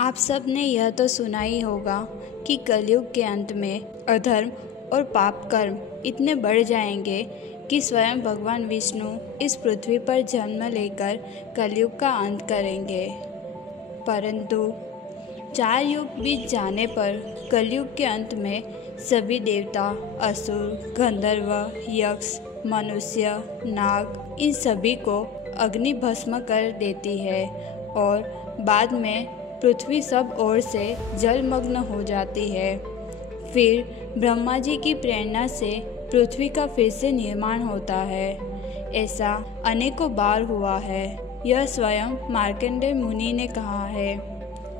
आप सब ने यह तो सुना ही होगा कि कलयुग के अंत में अधर्म और पाप कर्म इतने बढ़ जाएंगे कि स्वयं भगवान विष्णु इस पृथ्वी पर जन्म लेकर कलयुग का अंत करेंगे। परंतु 4 युग बीत जाने पर कलयुग के अंत में सभी देवता, असुर, गंधर्व, यक्ष, मनुष्य, नाग इन सभी को अग्नि भस्म कर देती है और बाद में पृथ्वी सब ओर से जलमग्न हो जाती है। फिर ब्रह्मा जी की प्रेरणा से पृथ्वी का फिर से निर्माण होता है। ऐसा अनेकों बार हुआ है, यह स्वयं मार्कंडेय मुनि ने कहा है।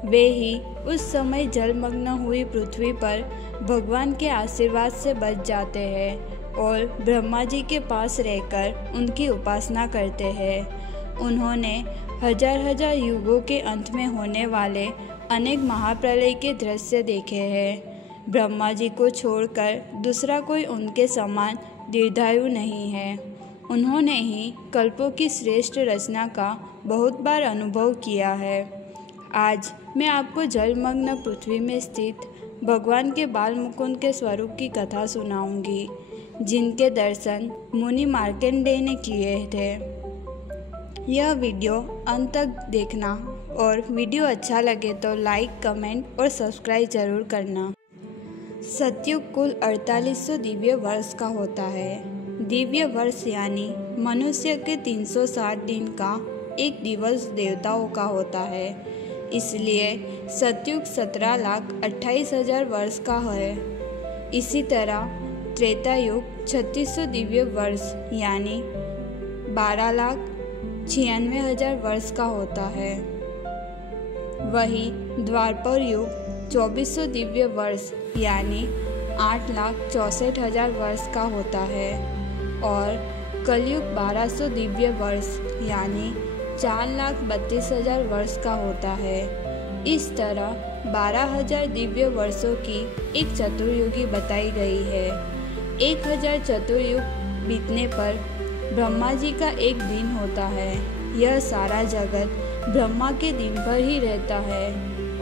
वे ही उस समय जलमग्न हुई पृथ्वी पर भगवान के आशीर्वाद से बच जाते हैं और ब्रह्मा जी के पास रहकर उनकी उपासना करते हैं। उन्होंने हजार युगों के अंत में होने वाले अनेक महाप्रलय के दृश्य देखे हैं। ब्रह्मा जी को छोड़कर दूसरा कोई उनके समान दीर्घायु नहीं है। उन्होंने ही कल्पों की श्रेष्ठ रचना का बहुत बार अनुभव किया है। आज मैं आपको जलमग्न पृथ्वी में स्थित भगवान के बाल मुकुंद के स्वरूप की कथा सुनाऊंगी, जिनके दर्शन मुनि मार्कंडेय ने किए थे। यह वीडियो अंत तक देखना और वीडियो अच्छा लगे तो लाइक, कमेंट और सब्सक्राइब जरूर करना। सतयुग कुल 4800 दिव्य वर्ष का होता है। दिव्य वर्ष यानी मनुष्य के 360 दिन का एक दिवस देवताओं का होता है। इसलिए सतयुग 17,28,000 वर्ष का है। इसी तरह त्रेता युग 3600 दिव्य वर्ष यानी 12,96,000 वर्ष का होता है। वही द्वापर युग 2400 दिव्य वर्ष यानी 8,64,000 वर्ष का होता है और कलयुग 1200 दिव्य वर्ष यानी 4,32,000 वर्ष का होता है। इस तरह 12,000 दिव्य वर्षों की एक चतुर्युगी बताई गई है। 1,000 चतुर्युग बीतने पर ब्रह्मा जी का एक दिन होता है। यह सारा जगत ब्रह्मा के दिन पर ही रहता है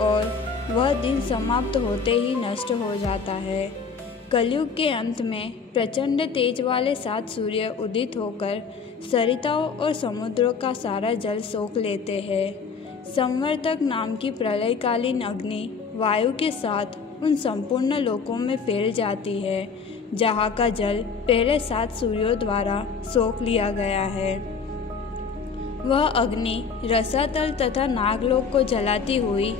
और वह दिन समाप्त होते ही नष्ट हो जाता है। कलयुग के अंत में प्रचंड तेज वाले 7 सूर्य उदित होकर सरिताओं और समुद्रों का सारा जल सोख लेते हैं। संवर्तक नाम की प्रलयकालीन अग्नि वायु के साथ उन संपूर्ण लोकों में फैल जाती है, जहाँ का जल पहले 7 सूर्यों द्वारा सोख लिया गया है। वह अग्नि रसातल तथा नागलोक को जलाती हुई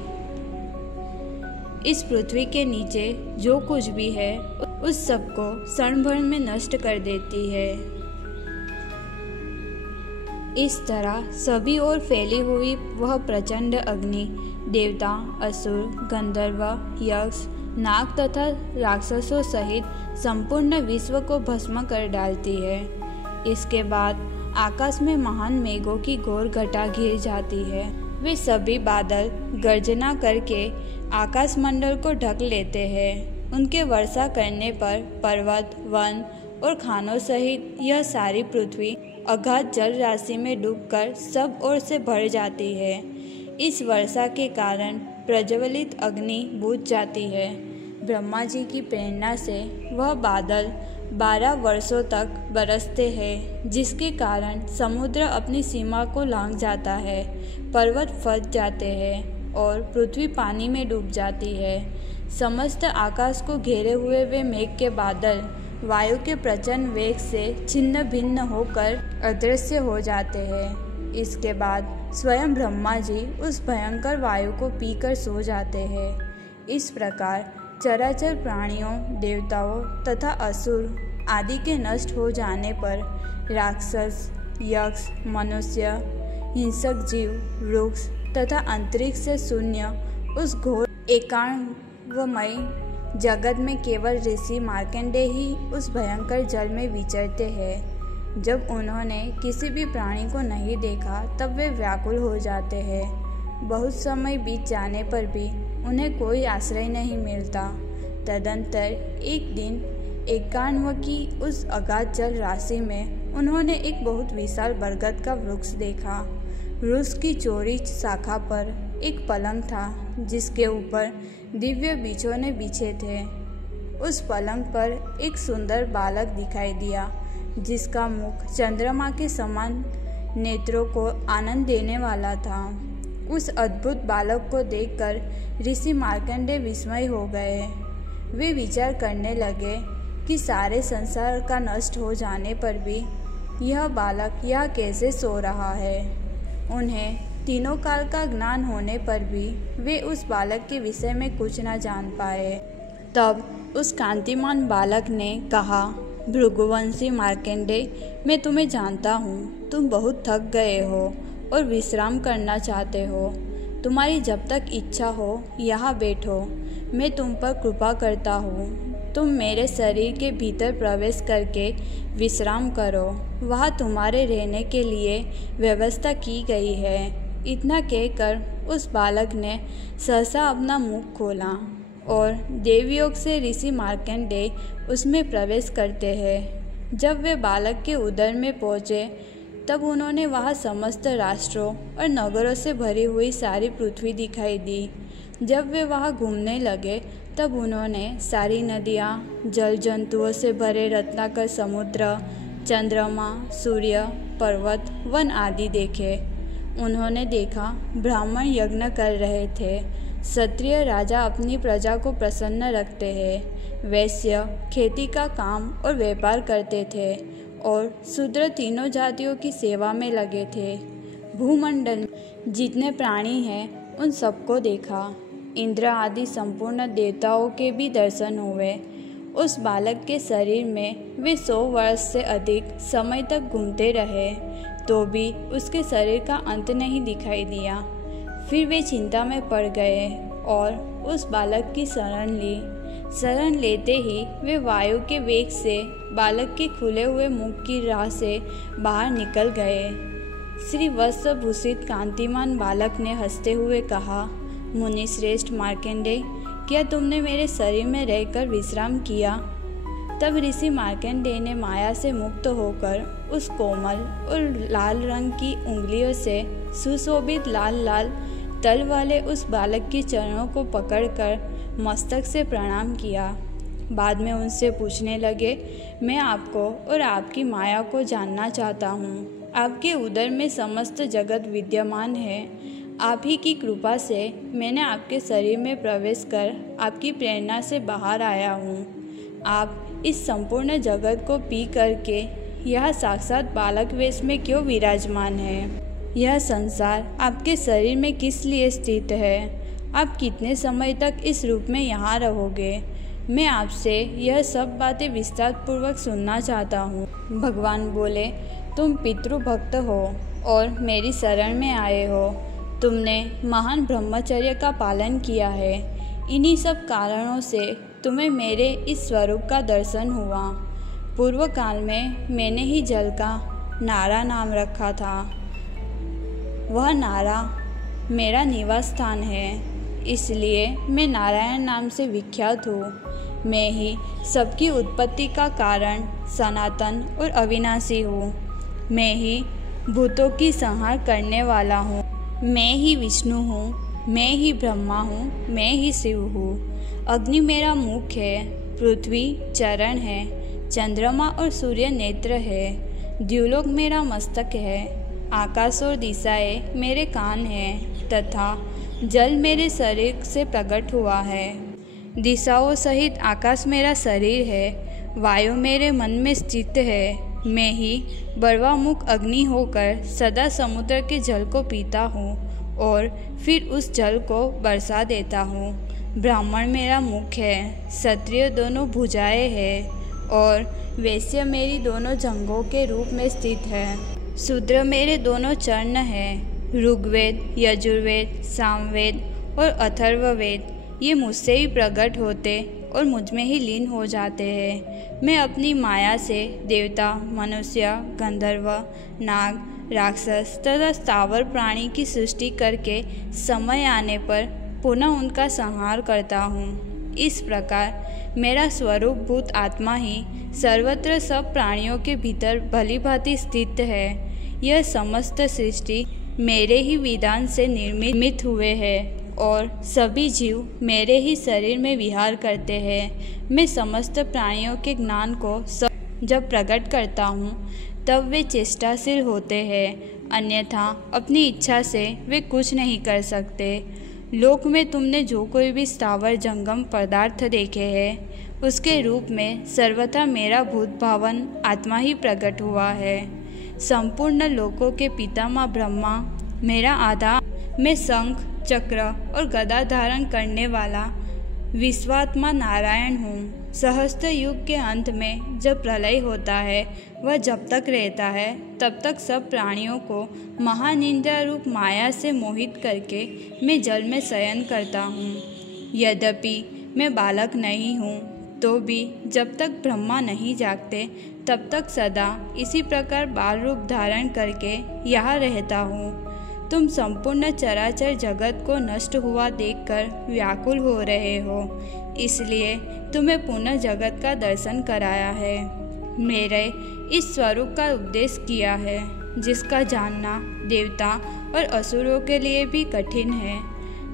इस पृथ्वी के नीचे जो कुछ भी है उस सब को क्षण भर में नष्ट कर देती है। इस तरह सभी ओर फैली हुई वह प्रचंड अग्नि देवता, असुर, गंधर्व, यक्ष, नाग तथा राक्षसों सहित संपूर्ण विश्व को भस्म कर डालती है। इसके बाद आकाश में महान मेघों की घोर घटा घिर जाती है। वे सभी बादल गर्जना करके आकाश मंडल को ढक लेते हैं। उनके वर्षा करने पर पर्वत, वन और खानों सहित यह सारी पृथ्वी अगाध जल राशि में डूबकर सब ओर से भर जाती है। इस वर्षा के कारण प्रज्वलित अग्नि बुझ जाती है। ब्रह्मा जी की प्रेरणा से वह बादल 12 वर्षों तक बरसते हैं, जिसके कारण समुद्र अपनी सीमा को लांघ जाता है, पर्वत फट जाते हैं और पृथ्वी पानी में डूब जाती है। समस्त आकाश को घेरे हुए वे मेघ के बादल वायु के प्रचंड वेग से छिन्न भिन्न होकर अदृश्य हो जाते हैं। इसके बाद स्वयं ब्रह्मा जी उस भयंकर वायु को पीकर सो जाते हैं। इस प्रकार चराचर प्राणियों, देवताओं तथा असुर आदि के नष्ट हो जाने पर राक्षस, यक्ष, मनुष्य, हिंसक जीव, वृक्ष तथा अंतरिक्ष से शून्य उस घोर एकांवमय जगत में केवल ऋषि मार्कंडेय ही उस भयंकर जल में विचरते हैं। जब उन्होंने किसी भी प्राणी को नहीं देखा तब वे व्याकुल हो जाते हैं। बहुत समय बीत जाने पर भी उन्हें कोई आश्रय नहीं मिलता। तदंतर एक दिन एकांव की उस अगाध जल राशि में उन्होंने एक बहुत विशाल बरगद का वृक्ष देखा। वृक्ष की चौड़ी शाखा पर एक पलंग था जिसके ऊपर दिव्य बिछौने बिछे थे। उस पलंग पर एक सुंदर बालक दिखाई दिया जिसका मुख चंद्रमा के समान नेत्रों को आनंद देने वाला था। उस अद्भुत बालक को देखकर ऋषि मार्कंडेय विस्मय हो गए। वे विचार करने लगे कि सारे संसार का नष्ट हो जाने पर भी यह बालक यह कैसे सो रहा है। उन्हें तीनों काल का ज्ञान होने पर भी वे उस बालक के विषय में कुछ न जान पाए। तब उस कांतिमान बालक ने कहा, भृगुवंशी मार्कंडेय, मैं तुम्हें जानता हूँ। तुम बहुत थक गए हो और विश्राम करना चाहते हो। तुम्हारी जब तक इच्छा हो यहाँ बैठो, मैं तुम पर कृपा करता हूँ। तुम मेरे शरीर के भीतर प्रवेश करके विश्राम करो, वहाँ तुम्हारे रहने के लिए व्यवस्था की गई है। इतना कहकर उस बालक ने सहसा अपना मुख खोला और देवयोग से ऋषि मार्कंडेय उसमें प्रवेश करते हैं। जब वे बालक के उदर में पहुँचे तब उन्होंने वहाँ समस्त राष्ट्रों और नगरों से भरी हुई सारी पृथ्वी दिखाई दी। जब वे वहाँ घूमने लगे तब उन्होंने सारी नदियाँ, जल जंतुओं से भरे रत्नाकर समुद्र, चंद्रमा, सूर्य, पर्वत, वन आदि देखे। उन्होंने देखा ब्राह्मण यज्ञ कर रहे थे, क्षत्रिय राजा अपनी प्रजा को प्रसन्न रखते हैं, वैश्य खेती का काम और व्यापार करते थे और शूद्र तीनों जातियों की सेवा में लगे थे। भूमंडल में जितने प्राणी हैं उन सबको देखा। इंद्र आदि संपूर्ण देवताओं के भी दर्शन हुए। उस बालक के शरीर में वे 100 वर्ष से अधिक समय तक घूमते रहे तो भी उसके शरीर का अंत नहीं दिखाई दिया। फिर वे चिंता में पड़ गए और उस बालक की शरण ली। शरण लेते ही वे वायु के वेग से बालक के खुले हुए मुख की राह से बाहर निकल गए। श्री वत्सभूषित कांतिमान बालक ने हंसते हुए कहा, मुनि श्रेष्ठ मार्कंडेय, क्या तुमने मेरे शरीर में रहकर विश्राम किया? तब ऋषि मार्कंडेय ने माया से मुक्त होकर उस कोमल और लाल रंग की उंगलियों से सुशोभित लाल लाल तल वाले उस बालक के चरणों को पकड़कर मस्तक से प्रणाम किया। बाद में उनसे पूछने लगे, मैं आपको और आपकी माया को जानना चाहता हूँ। आपके उदर में समस्त जगत विद्यमान है। आप ही की कृपा से मैंने आपके शरीर में प्रवेश कर आपकी प्रेरणा से बाहर आया हूँ। आप इस संपूर्ण जगत को पी करके यह साक्षात बालक वेश में क्यों विराजमान है? यह संसार आपके शरीर में किस लिए स्थित है? आप कितने समय तक इस रूप में यहाँ रहोगे? मैं आपसे यह सब बातें विस्तार पूर्वक सुनना चाहता हूँ। भगवान बोले, तुम पितृभक्त हो और मेरी शरण में आए हो। तुमने महान ब्रह्मचर्य का पालन किया है। इन्हीं सब कारणों से तुम्हें मेरे इस स्वरूप का दर्शन हुआ। पूर्व काल में मैंने ही जल का नारा नाम रखा था। वह नारा मेरा निवास स्थान है, इसलिए मैं नारायण नाम से विख्यात हूँ। मैं ही सबकी उत्पत्ति का कारण, सनातन और अविनाशी हूँ। मैं ही भूतों की संहार करने वाला हूँ। मैं ही विष्णु हूँ, मैं ही ब्रह्मा हूँ, मैं ही शिव हूँ। अग्नि मेरा मुख है, पृथ्वी चरण है, चंद्रमा और सूर्य नेत्र है, द्युलोक मेरा मस्तक है, आकाश और दिशाएं मेरे कान हैं तथा जल मेरे शरीर से प्रकट हुआ है। दिशाओं सहित आकाश मेरा शरीर है, वायु मेरे मन में स्थित है। मैं ही बर्वामुख अग्नि होकर सदा समुद्र के जल को पीता हूँ और फिर उस जल को बरसा देता हूँ। ब्राह्मण मेरा मुख है, क्षत्रिय दोनों भुजाएं हैं और वैश्य मेरी दोनों जंघों के रूप में स्थित है। शूद्र मेरे दोनों चरण हैं। ऋग्वेद, यजुर्वेद, सामवेद और अथर्ववेद ये मुझसे ही प्रकट होते और मुझ में ही लीन हो जाते हैं। मैं अपनी माया से देवता, मनुष्य, गंधर्व, नाग, राक्षस तथा स्थावर प्राणी की सृष्टि करके समय आने पर पुनः उनका संहार करता हूँ। इस प्रकार मेरा स्वरूप भूत आत्मा ही सर्वत्र सब प्राणियों के भीतर भली भांति स्थित है। यह समस्त सृष्टि मेरे ही विधान से निर्मित हुए हैं और सभी जीव मेरे ही शरीर में विहार करते हैं। मैं समस्त प्राणियों के ज्ञान को जब प्रकट करता हूँ तब वे चेष्टाशील होते हैं, अन्यथा अपनी इच्छा से वे कुछ नहीं कर सकते। लोक में तुमने जो कोई भी स्थावर जंगम पदार्थ देखे हैं उसके रूप में सर्वथा मेरा भूत भावन आत्मा ही प्रकट हुआ है। संपूर्ण लोकों के पितामह ब्रह्मा मेरा आधा, मैं शंख चक्र और गदा धारण करने वाला विश्वात्मा नारायण हूँ। सहस्त्र युग के अंत में जब प्रलय होता है वह जब तक रहता है तब तक सब प्राणियों को महानिंदा रूप माया से मोहित करके मैं जल में शयन करता हूँ। यद्यपि मैं बालक नहीं हूँ तो भी जब तक ब्रह्मा नहीं जागते तब तक सदा इसी प्रकार बाल रूप धारण करके यहाँ रहता हूँ। तुम संपूर्ण चराचर जगत को नष्ट हुआ देखकर व्याकुल हो रहे हो, इसलिए तुम्हें पुनः जगत का दर्शन कराया है। मेरे इस स्वरूप का उपदेश किया है जिसका जानना देवता और असुरों के लिए भी कठिन है।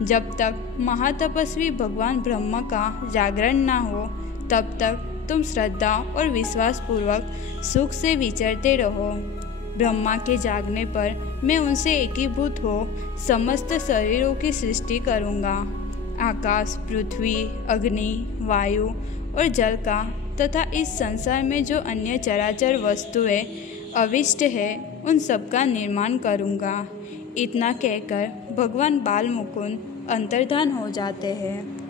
जब तक महातपस्वी भगवान ब्रह्मा का जागरण ना हो तब तक तुम श्रद्धा और विश्वास पूर्वक सुख से विचरते रहो। ब्रह्मा के जागने पर मैं उनसे एकीभूत हो समस्त शरीरों की सृष्टि करूँगा। आकाश, पृथ्वी, अग्नि, वायु और जल का तथा इस संसार में जो अन्य चराचर वस्तुएं अविष्ट है उन सब का निर्माण करूँगा। इतना कहकर भगवान बाल मुकुंद अंतर्धान हो जाते हैं।